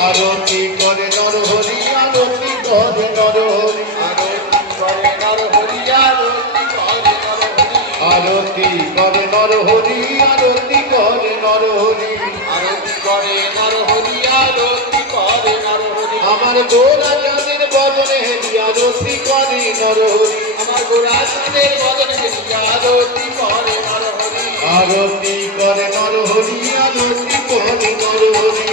আরতি করে নরহরি আরতি করে নরহরি আরতি করে নরহরি আরতি করে নরহরি আরতি করে নরহরি আরতি করে নরহরি আমার গোরা চাঁদের বদনে হেরি আরতি করে নরহরি আমার গোরা চাঁদের বদনে হেরি আরতি করে নরহরি আরতি করে নরহরি আরতি করে নরহরি